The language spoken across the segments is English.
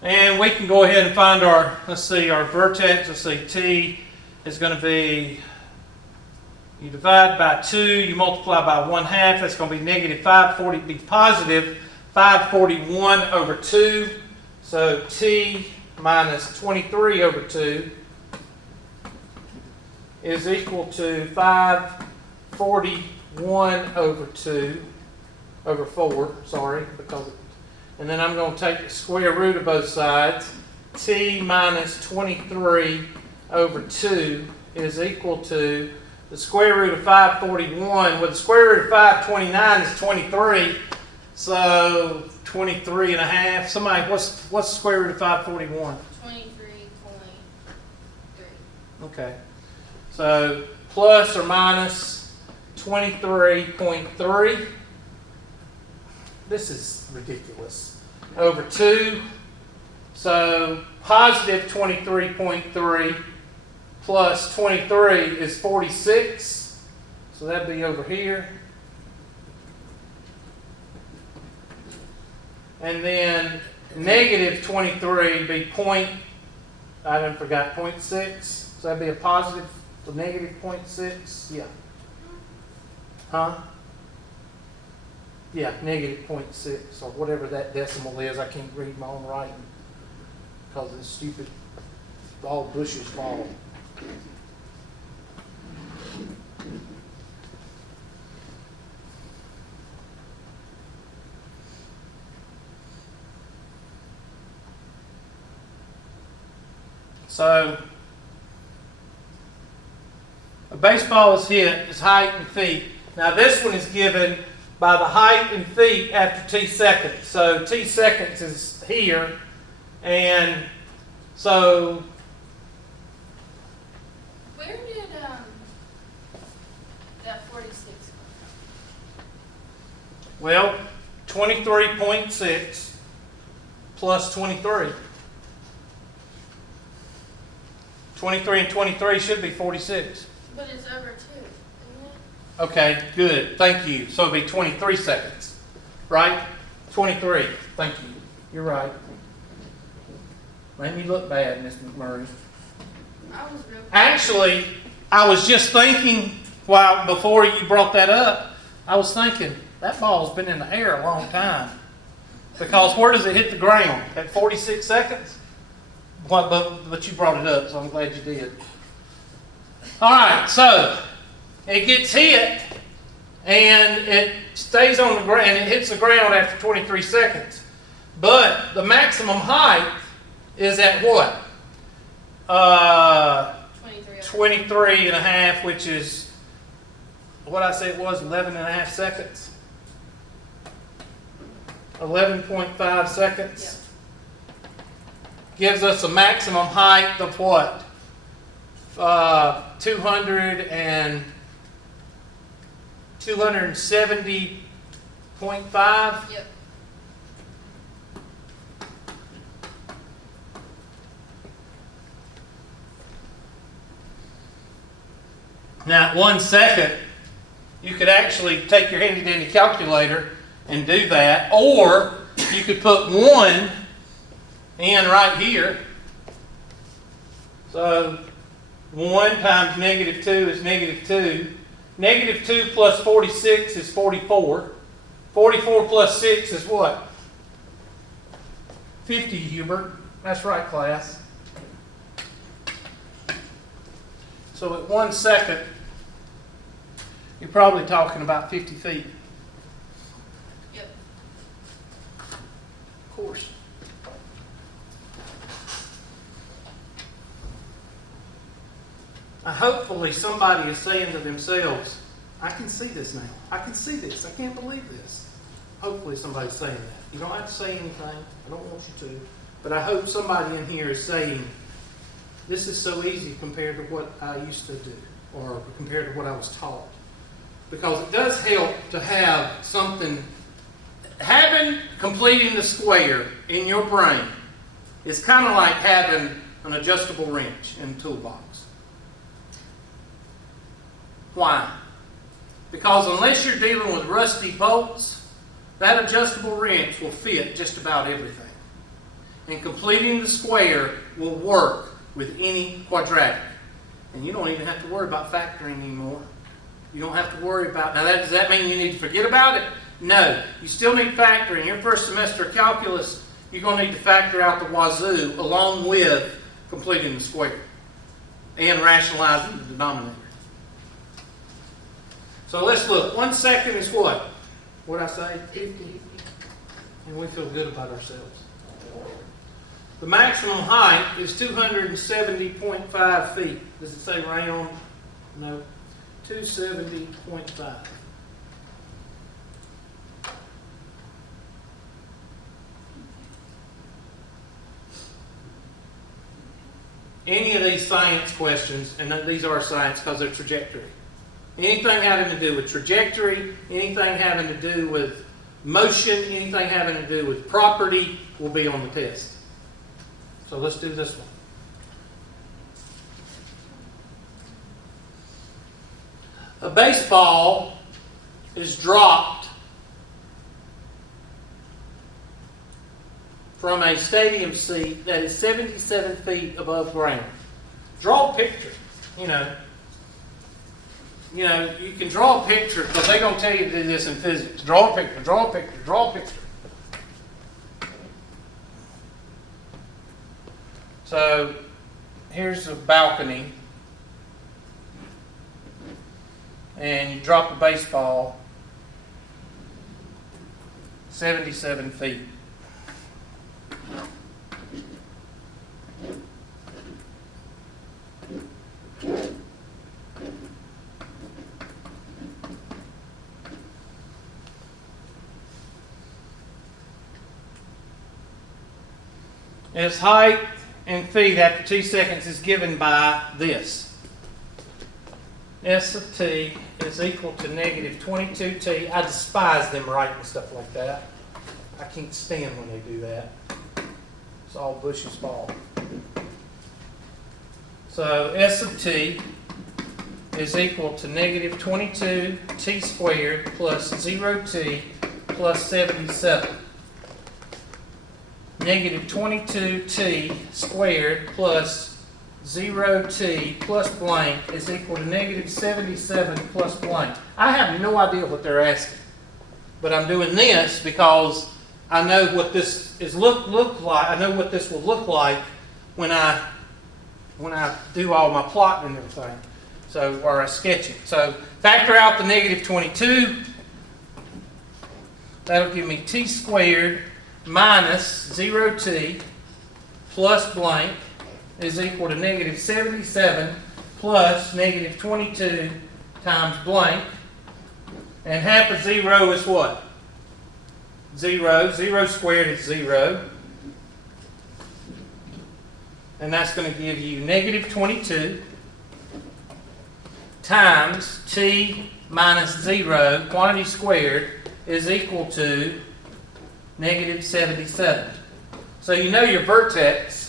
And we can go ahead and find our, let's see, our vertex. Let's see, t is going to be, you divide by 2, you multiply by 1/2. That's going to be negative 540, be positive 541 over 2. So t minus 23 over 2 is equal to 541 over 2, over 4, sorry, and then I'm going to take the square root of both sides. T minus 23 over 2 is equal to the square root of 541. Well, the square root of 529 is 23, so 23.5. Somebody, what's the square root of 541? 23.3. Okay. So plus or minus 23.3. This is ridiculous. Over 2. So positive 23.3 plus 23 is 46. So that'd be over here. And then negative 23 would be I done forgot, 0.6. So that'd be a positive, so negative 0.6. Yeah. Huh? Yeah, negative 0.6 or whatever that decimal is. I can't read my own writing because of this stupid, all bushes fall. So a baseball is hit, its height in feet. Now this one is given by the height in feet after t seconds. So t seconds is here, and so Where did that 46 come from? well, 23.6 plus 23. 23 and 23 should be 46. But it's over 2, isn't it? Okay, good. Thank you. So it'll be 23 seconds, right? 23. Thank you. You're right. Made me look bad, Miss McMurray. I was real. Actually, I was just thinking, before you brought that up, I was thinking, that ball's been in the air a long time. Because where does it hit the ground? At 46 seconds? But you brought it up, so I'm glad you did. All right, so it gets hit, and it stays on the ground, and it hits the ground after 23 seconds. But the maximum height is at what? 23 and a half, which is what I said it was, 11 and a half seconds. 11.5 seconds. Yep. Gives us a maximum height of what? 270.5? Yep. Now, at 1 second, you could actually take your handy dandy calculator and do that, or you could put 1 in right here. So 1 times negative 2 is negative 2. Negative 2 plus 46 is 44. 44 plus 6 is what? 50, Hubert. That's right, class. So at 1 second, you're probably talking about 50 feet. Yep. Of course. Hopefully somebody is saying to themselves, I can see this now. I can see this. I can't believe this. Hopefully somebody's saying that. You don't have to say anything. I don't want you to. But I hope somebody in here is saying, this is so easy compared to what I used to do, or compared to what I was taught. Because it does help to have something, completing the square in your brain is kind of like having an adjustable wrench in the toolbox. Why? Because unless you're dealing with rusty bolts, that adjustable wrench will fit just about everything. and completing the square will work with any quadratic. And you don't even have to worry about factoring anymore. You don't have to worry about, now does that mean you need to forget about it? No, you still need factoring. Your first semester of calculus, you're going to need to factor out the wazoo along with completing the square and rationalizing the denominator. So let's look. 1 second is what? What did I say? 50. And we feel good about ourselves. The maximum height is 270.5 feet. Does it say round? No. 270.5. Any of these science questions, and these are science because they're trajectory. Anything having to do with trajectory, anything having to do with motion, anything having to do with property will be on the test. So let's do this one. A baseball is dropped from a stadium seat that is 77 feet above ground. Draw a picture. You can draw a picture because they're going to tell you to do this in physics. Draw a picture, draw a picture, draw a picture. So here's a balcony. And you drop a baseball 77 feet. Its height in feet after 2 seconds is given by this. S of t is equal to negative 22t. I despise them writing stuff like that. I can't stand when they do that. It's all Bush's fault. So S of t is equal to negative 22t squared plus 0t plus 77. Negative 22t squared plus 0t plus blank is equal to negative 77 plus blank. I have no idea what they're asking, but I'm doing this because I know what this is look like. I know what this will look like when I do all my plotting and everything. So, or I sketch it. So factor out the negative 22. That'll give me t squared minus 0t plus blank is equal to negative 77 plus negative 22 times blank. And half of 0 is what? 0. 0 squared is 0. And that's going to give you negative 22 times t minus 0, quantity squared, is equal to negative 77. So you know your vertex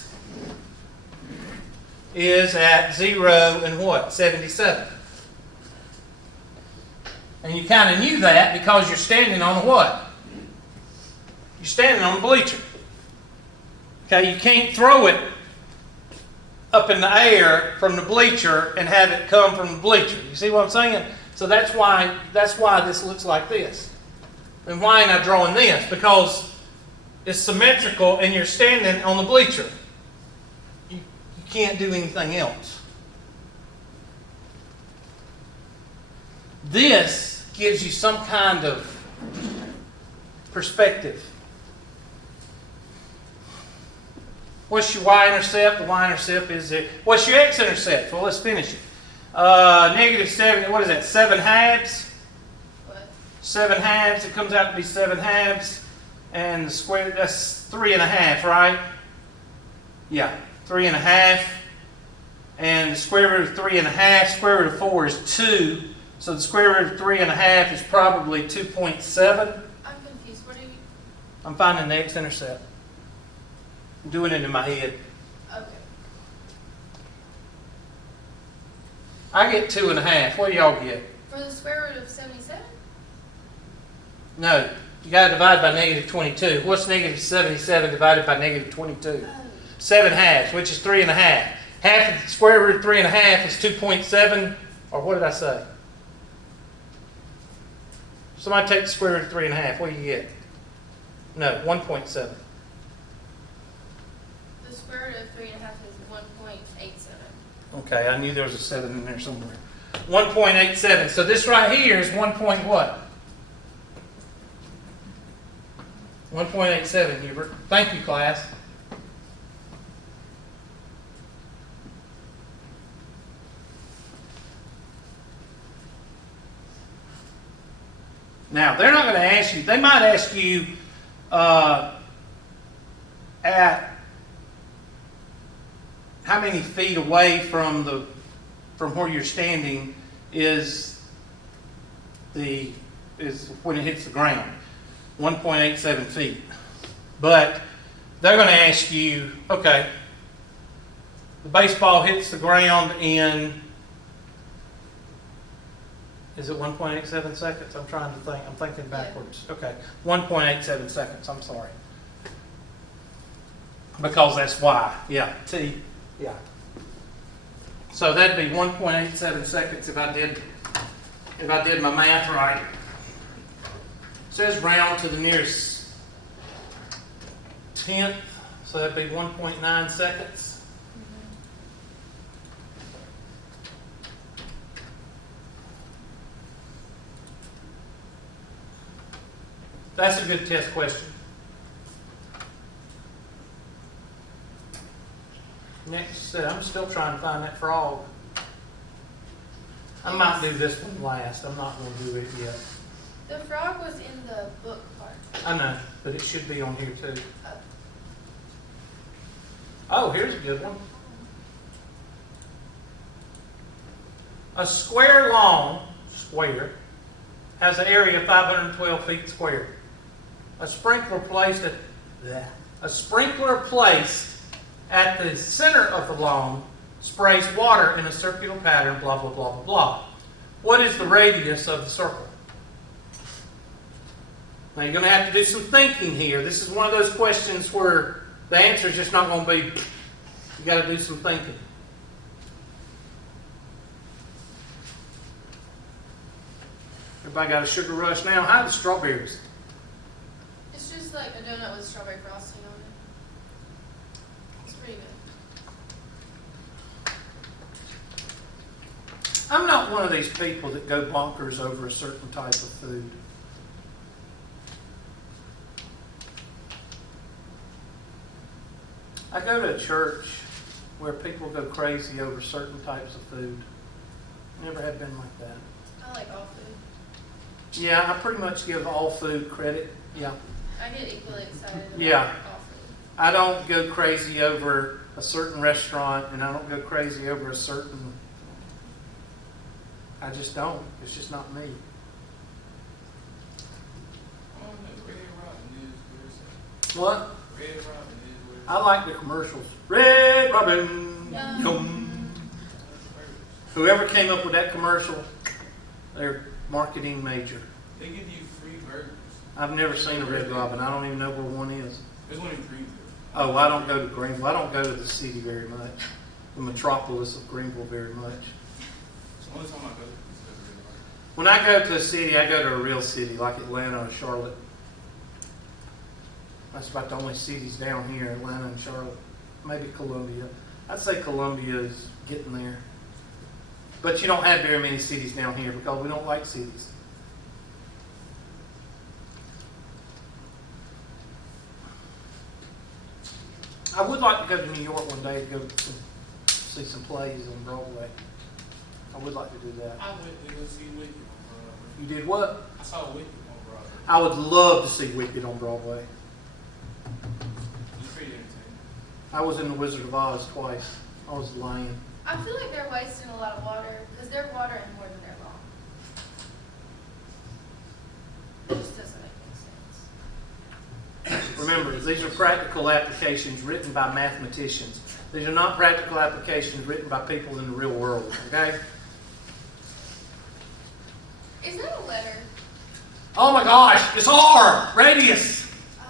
is at 0 and what? 77. And you kind of knew that because you're standing on what? You're standing on the bleacher. Okay, you can't throw it up in the air from the bleacher and have it come from the bleacher. You see what I'm saying? So that's why this looks like this. And why am I drawing this? Because it's symmetrical and you're standing on the bleacher. You can't do anything else. This gives you some kind of perspective. What's your y-intercept? The y-intercept is it. What's your x-intercept? Well, let's finish it. Negative 7, what is that, 7 halves? What? 7 halves, it comes out to be 7 halves. And the square, that's 3.5, right? Yeah, 3.5. And the square root of 3.5, square root of 4 is 2. So the square root of 3.5 is probably 2.7. I'm confused. What are you? I'm finding the x-intercept. I'm doing it in my head. Okay. I get 2.5. What do y'all get? For the square root of 77? No, You gotta divide by negative 22. What's negative 77 divided by negative 22? 7 halves, which is 3 1/2. Half of the square root of 3 1/2 is 2.7, or what did I say? Somebody take the square root of 3 1/2. What do you get? No, 1.7. The square root of 3 1/2 is 1.87. Okay, I knew there was a 7 in there somewhere. 1.87. So this right here is 1 point what? 1.87, Hubert. Thank you, class. Now, they're not going to ask you, they might ask you at how many feet away from where you're standing is when it hits the ground. 1.87 feet. But they're going to ask you, okay, the baseball hits the ground in, is it 1.87 seconds? I'm trying to think. I'm thinking backwards. Okay, 1.87 seconds. I'm sorry. Because that's Y. Yeah, T. Yeah. So that'd be 1.87 seconds if I did my math right. It says round to the nearest tenth, so that'd be 1.9 seconds. That's a good test question. Next, I'm still trying to find that frog. I might do this one last. I'm not going to do it yet. The frog was in the book part. I know, but it should be on here too. Oh. Oh, here's a good one. A square long, has an area of 512 feet square. A sprinkler placed at the center of the lawn sprays water in a circular pattern, blah, blah, blah, blah, blah. What is the radius of the circle? Now you're going to have to do some thinking here. This is one of those questions where the answer is just not going to be, you got to do some thinking. Everybody got a sugar rush now? How are the strawberries? It's just like a donut with strawberry frosting on it. It's pretty good. I'm not one of these people that go bonkers over a certain type of food. I go to a church where people go crazy over certain types of food. Never have been like that. I like all food. Yeah, I pretty much give all food credit. Yeah. I get equally excited about Yeah. all food. I don't go crazy over a certain restaurant, and I don't go crazy over a certain... I just don't. It's just not me. What? Red Robin is what I like the commercials. Red Robin. Yum. Yum. Whoever came up with that commercial, they're marketing major. they give you free burgers. I've never seen a Red Robin. I don't even know where one is. There's one in Greenville. Oh, I don't go to Greenville. I don't go to the city very much. The metropolis of Greenville very much. It's the only time I go to Red Robin. When I go to a city, I go to a real city like Atlanta or Charlotte. That's about the only cities down here, Atlanta and Charlotte. Maybe Columbia. I'd say Columbia is getting there. But you don't have very many cities down here because we don't like cities. I would like to go to New York one day to go see some plays on Broadway. I would like to do that. I went to go see Wicked on Broadway. You did what? I saw Wicked on Broadway. I would love to see Wicked on Broadway. It's pretty entertaining. I was in The Wizard of Oz twice. I was the lion. I feel like they're wasting a lot of water because they're watering more than they're long. It just doesn't make any sense. Remember, these are practical applications written by mathematicians. These are not practical applications written by people in the real world, okay? Is that a letter? Oh my gosh, it's R, radius. Oh.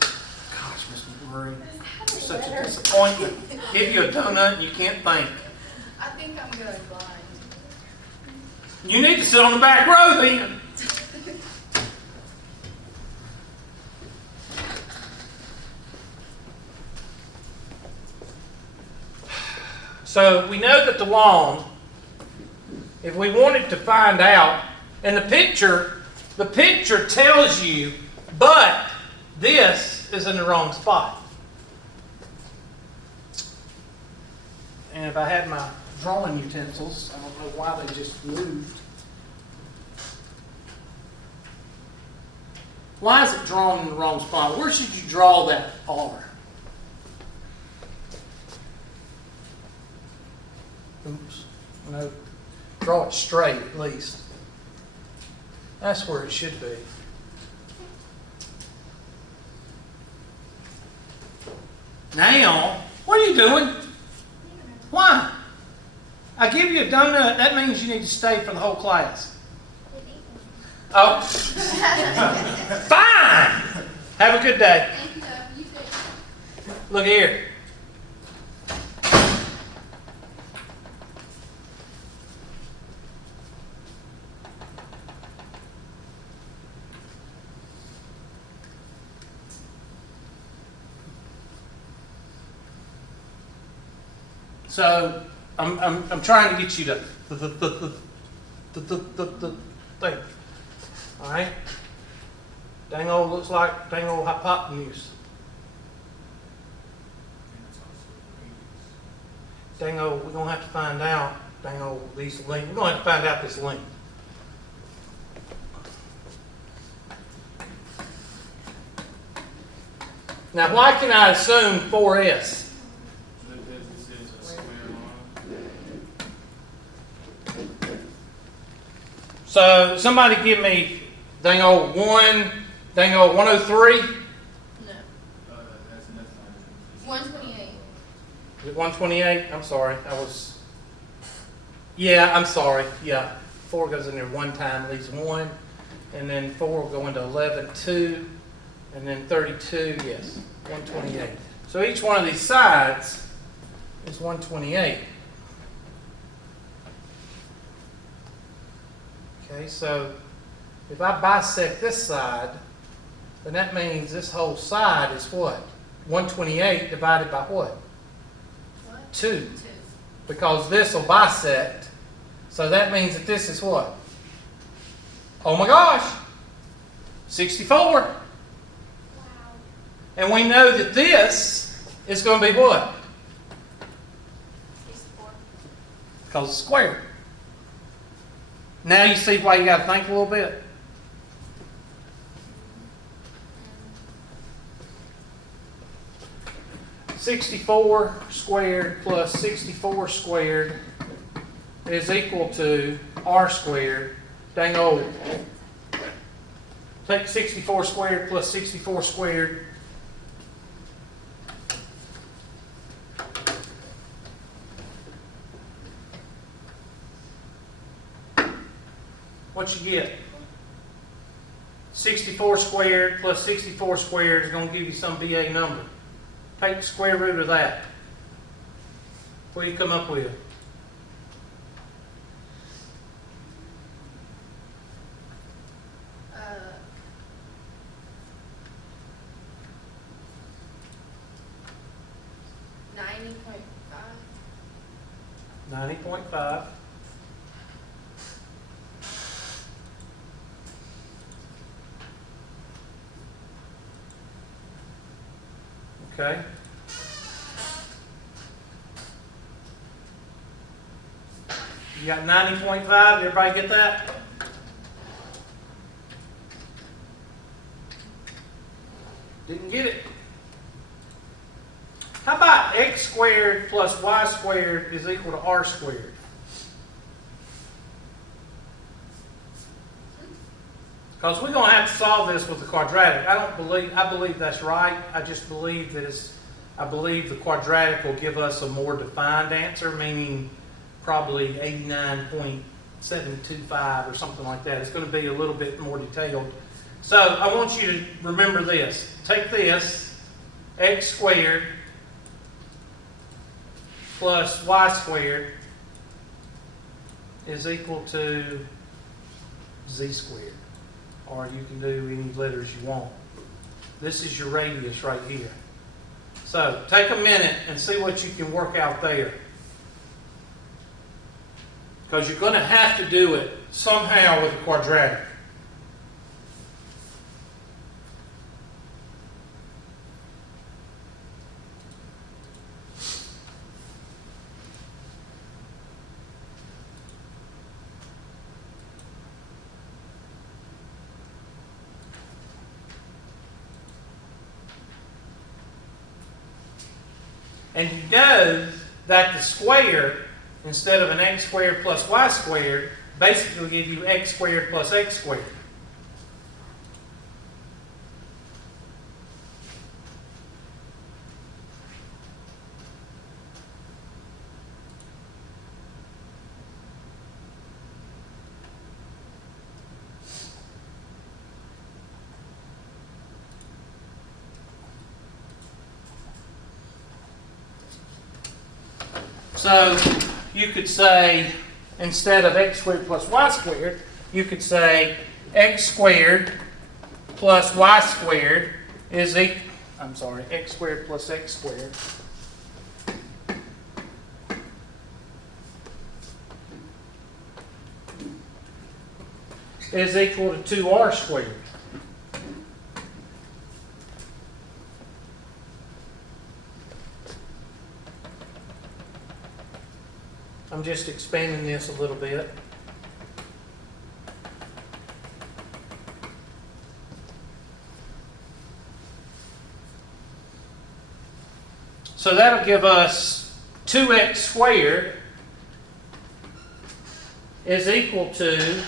Gosh, Miss Marie, That's you're such a better. disappointment. Give you a donut and you can't think. I think I'm going blind. You need to sit on the back row then. So we know that the long, if we wanted to find out, and the picture tells you, but this is in the wrong spot. And if I had my drawing utensils, I don't know why they just moved. Why is it drawn in the wrong spot? Where should you draw that R? Oops. No. Draw it straight at least. That's where it should be. Now, what are you doing? Why? I give you a donut, that means you need to stay for the whole class. Oh. Fine! Have a good day. You too. Look here. So I'm trying to get you to the thing. All right. Dang old looks like dang old hypotenuse. Dang old, we're gonna have to find out. Dang old these length. We're gonna have to find out this length. Now, why can I assume 4S? This is a square line. So somebody give me dang old 103. No. That's nothing. 128. Is it 128? I'm sorry. Yeah, I'm sorry. Yeah. 4 goes in there one time, leaves 1. And then 4 will go into 11, 2. And then 32, yes, 128. So each one of these sides is 128. Okay, so if I bisect this side, then that means this whole side is what? 128 divided by what? What? 2. 2. Because this will bisect. So that means that this is what? Oh my gosh! 64. Wow. And we know that this is going to be what? 64. Because it's square. Now you see why you got to think a little bit. Mm. 64 squared plus 64 squared is equal to r squared. Dang old. Take 64 squared plus 64 squared. What you get? 64 squared plus 64 squared is going to give you some BA number. Take the square root of that. What do you come up with? Uh, 90.5. 90.5. Okay. You got 90.5. Everybody get that? Didn't get it. How about x squared plus y squared is equal to r squared? Because we're going to have to solve this with the quadratic. I believe that's right. I just believe that I believe the quadratic will give us a more defined answer, meaning probably 89.7 725 or something like that. It's going to be a little bit more detailed. So I want you to remember this. Take this, x squared plus y squared is equal to z squared. Or you can do any letters you want. This is your radius right here. So take a minute and see what you can work out there. Because you're going to have to do it somehow with a quadratic. And you know that the square, instead of an x squared plus y squared, basically will give you x squared plus x squared. So you could say, instead of x squared plus y squared, you could say x squared plus y squared is equal, x squared plus x squared is equal to 2r squared. I'm just expanding this a little bit. So that'll give us 2x squared is equal to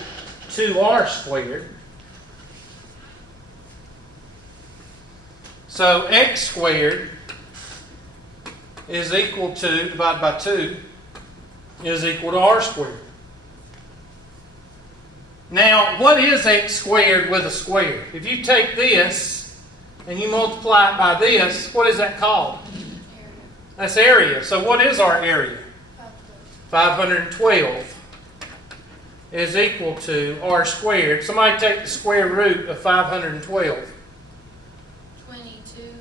2r squared. So x squared is equal to, divided by 2, is equal to r squared. Now, what is x squared with a square? If you take this and you multiply it by this, what is that called? Area. That's area. So what is our area? 512 is equal to r squared. Somebody take the square root of 512. 22.6.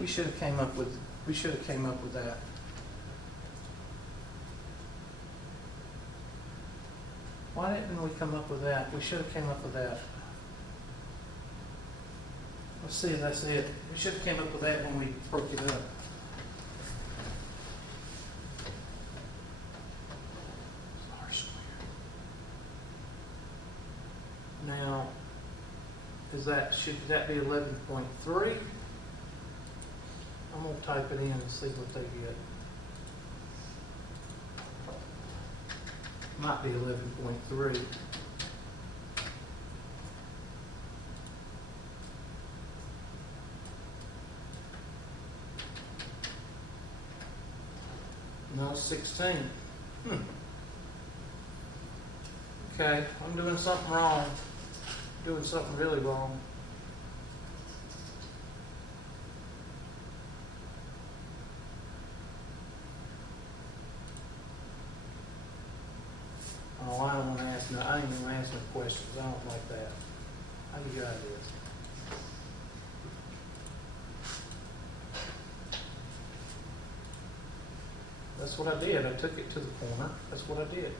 We should have came up with that. Why didn't we come up with that? We should have came up with that. Let's see if that's it. We should have came up with that when we broke it up. R squared. Now, should that be 11.3? I'm going to type it in and see what they get. Might be 11.3. No, it's 16. Okay, I'm doing something wrong. Doing something really wrong. Oh, I don't want to ask no. I ain't even gonna ask no questions. I don't like that. How you got this? That's what I did. I took it to the corner. That's what I did.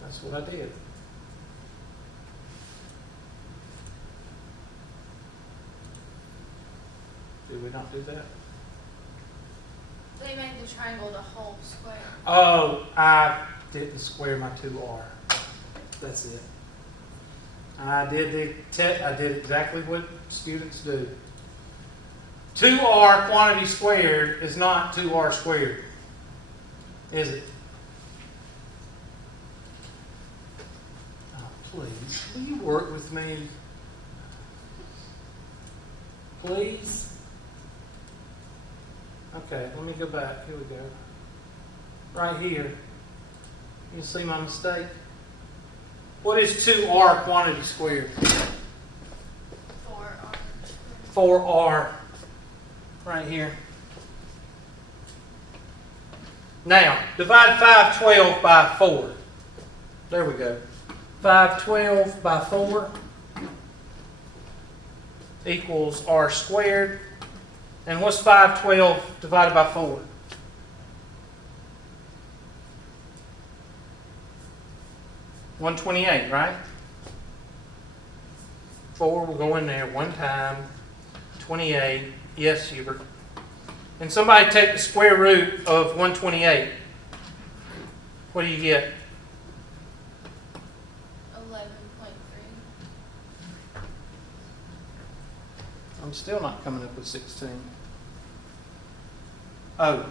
That's what I did. Did we not do that? They made the triangle the whole square. Oh, I didn't square my 2r. That's it. I did exactly what students do. 2r quantity squared is not 2r squared, is it? Oh, please, will you work with me? Please? Okay, let me go back. Here we go. Right here. You see my mistake? What is 2r quantity squared? 4R. 4r. Right here. Now, divide 512 by 4. There we go. 512 by 4 equals r squared. And what's 512 divided by 4? 128, right? 4 will go in there one time. 28. Yes, Hubert. And somebody take the square root of 128. What do you get? 11.3. I'm still not coming up with 16. Oh.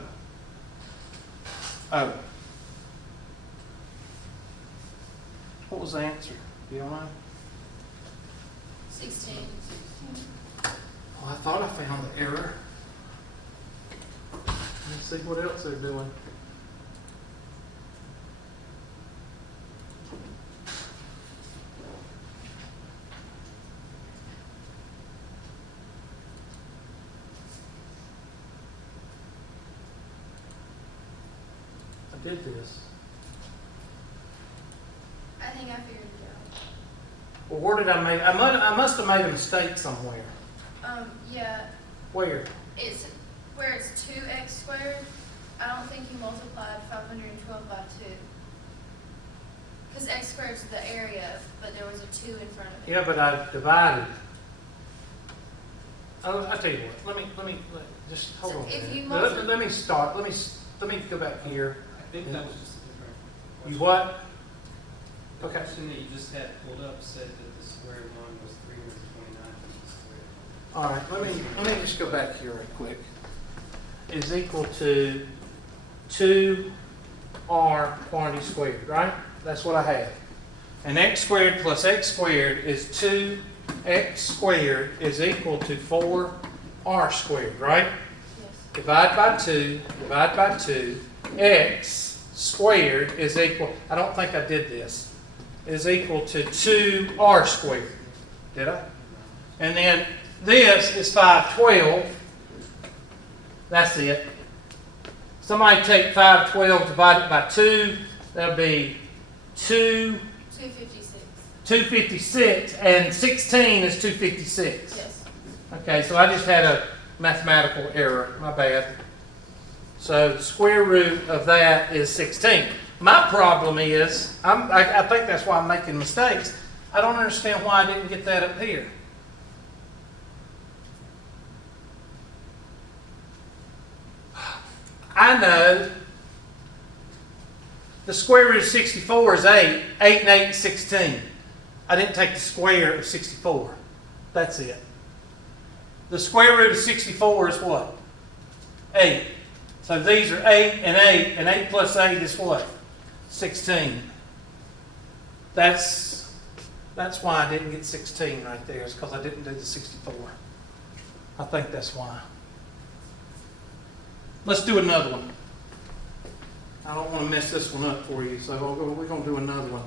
What was the answer? Do you know? 16. Oh, I thought I found the error. Let's see what else they're doing. I did this. I think I figured it out. Well, where did I make? I must have made a mistake somewhere. Yeah, Where? it's where it's 2x squared. I don't think you multiplied 512 by 2. Because x squared is the area, but there was a 2 in front of it. Yeah, but I divided. I'll tell you what. Let me just hold So on. a if minute. you Let me start. Let me go back here. I think that was just a different question. You what? The Okay. question that you just had pulled up said that the square one was 329 feet squared. All right. Let me just go back here right quick. Is equal to 2r quantity squared, right? That's what I had. And x squared plus x squared is 2x squared is equal to 4r squared, right? Yes. Divide by 2, x squared is equal, I don't think I did this, is equal to 2r squared. Did I? And then this is 512. That's it. Somebody take 512 divided by 2. That'll be 256. 256, and 16 is 256. Yes. Okay, so I just had a mathematical error. My bad. So the square root of that is 16. My problem is, I think that's why I'm making mistakes. I don't understand why I didn't get that up here. I know the square root of 64 is 8. 8 and 8 is 16. I didn't take the square of 64. That's it. The square root of 64 is what? 8. So these are 8 and 8, and 8 plus 8 is what? 16. That's why I didn't get 16 right there, is because I didn't do the 64. I think that's why. Let's do another one. I don't want to mess this one up for you, so we're going to do another one.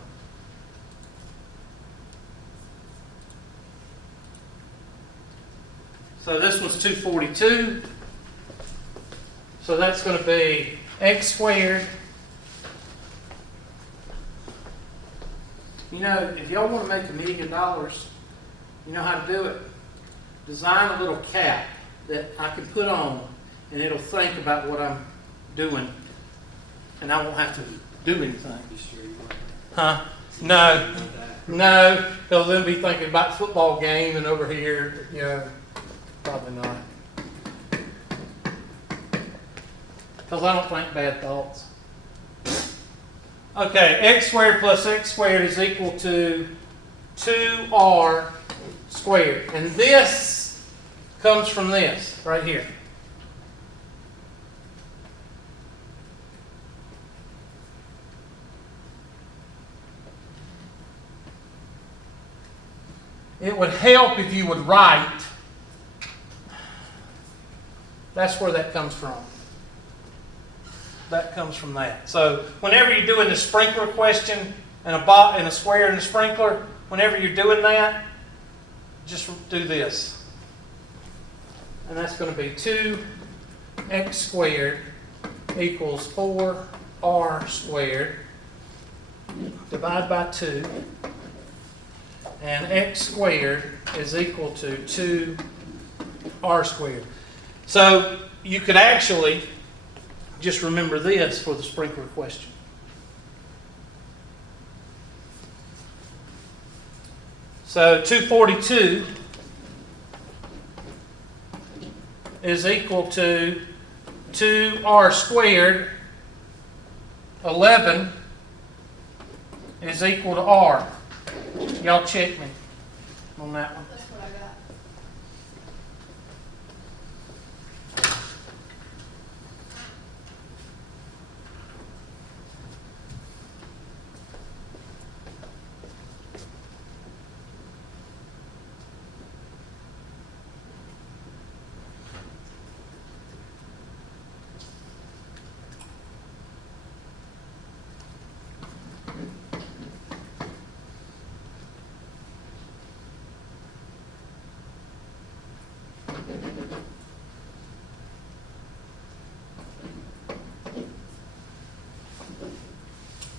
So this one's 242. So that's going to be x squared. You know, if y'all want to make $1 million, you know how to do it. Design a little cap that I can put on, and it'll think about what I'm doing, and I won't have to do anything. You sure you want Huh? that? No. You want that? No, they'll then be thinking about football game and over here, you know, probably not. Because I don't think bad thoughts. Okay, x squared plus x squared is equal to 2r squared. And this comes from this right here. It would help if you would write. That's where that comes from. That comes from that. So whenever you're doing the sprinkler question and a square and a sprinkler, whenever you're doing that, just do this. And that's going to be 2x squared equals 4r squared. Divide by 2. And x squared is equal to 2r squared. So you could actually just remember this for the sprinkler question. So 242 is equal to 2r squared. 11 is equal to r. Y'all check me on that one. That's what I got.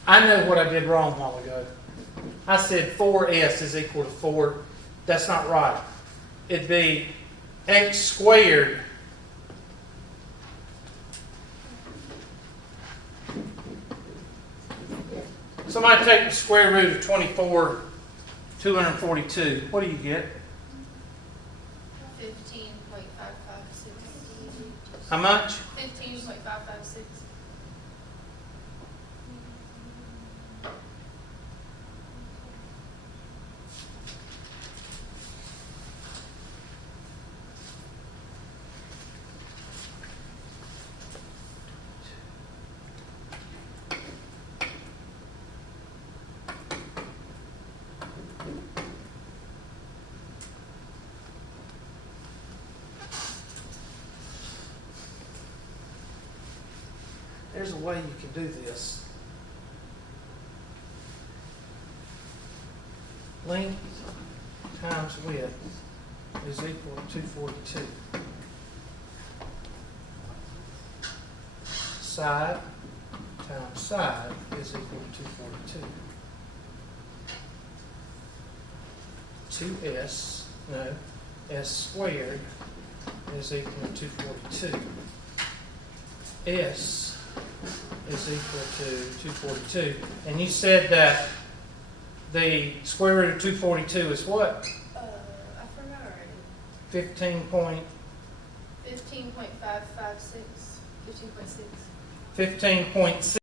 I know what I did wrong a while ago. I said 4s is equal to 4. That's not right. It'd be x squared somebody take the square root of 24, 242. What do you get? 15.556. How much? 15.556. There's a way you can do this. Length times width is equal to 242. Side times side is equal to 242. 2s, no, s squared is equal to 242. S is equal to 242. And you said that the square root of 242 is what? I forgot already. 15 point, 15.556. 15.6. 15.6.